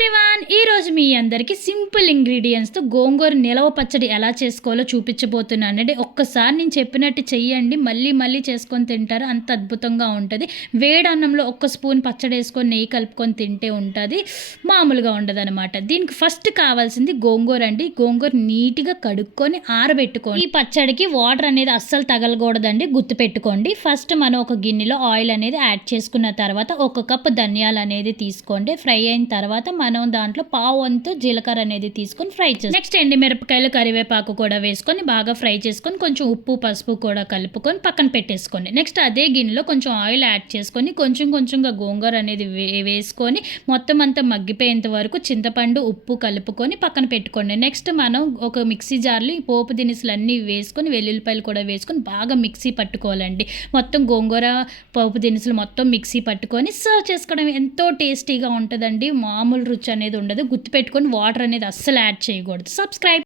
Everyone, ఈరోజు మీ అందరికీ simple ఇంగ్రీడియంట్స్తో గోంగూర నిలవ పచ్చడి ఎలా చేసుకోవాలో చూపించబోతున్నానండి. ఒక్కసారి నేను చెప్పినట్టు చెయ్యండి, మళ్ళీ మళ్ళీ చేసుకొని తింటారు, అంత అద్భుతంగా ఉంటుంది. వేడి అన్నంలో ఒక్క స్పూన్ పచ్చడి వేసుకొని నెయ్యి కలుపుకొని తింటే ఉంటుంది, మామూలుగా ఉండదు అనమాట. దీనికి ఫస్ట్ కావాల్సింది గోంగూర అండి. గోంగూర నీట్గా కడుక్కొని ఆరబెట్టుకోండి. ఈ పచ్చడికి వాటర్ అనేది అస్సలు తగలకూడదండి, గుర్తుపెట్టుకోండి. ఫస్ట్ మనం ఒక గిన్నెలో ఆయిల్ అనేది యాడ్ చేసుకున్న తర్వాత ఒక కప్పు ధనియాలు అనేది తీసుకోండి. ఫ్రై అయిన తర్వాత మనం దాంట్లో పావు వంతు జీలకర్ర అనేది తీసుకొని ఫ్రై చేస్తాం. నెక్స్ట్ ఎండుమిరపకాయలు, కరివేపాకు కూడా వేసుకొని బాగా ఫ్రై చేసుకొని కొంచెం ఉప్పు పసుపు కూడా కలుపుకొని పక్కన పెట్టేసుకోండి. నెక్స్ట్ అదే గిన్నెలో కొంచెం ఆయిల్ యాడ్ చేసుకొని కొంచెంగా గోంగూర అనేది వేసుకొని మొత్తం అంతా మగ్గిపోయేంత వరకు చింతపండు ఉప్పు కలుపుకొని పక్కన పెట్టుకోండి. నెక్స్ట్ మనం ఒక మిక్సీ జార్లో ఈ పోపు దినుసులు అన్నీ వేసుకొని వెల్లుల్లిపాయలు కూడా వేసుకొని బాగా మిక్సీ పట్టుకోవాలండి. మొత్తం గోంగూర పోపు దినుసులు మొత్తం మిక్సీ పట్టుకొని సర్వ్ చేసుకోవడం ఎంతో టేస్టీగా ఉంటుందండి. మామూలు రుచి అనేది ఉండదు, గుర్తుపెట్టుకొని వాటర్ అనేది అస్సలు యాడ్ చేయకూడదు. సబ్స్క్రైబ్.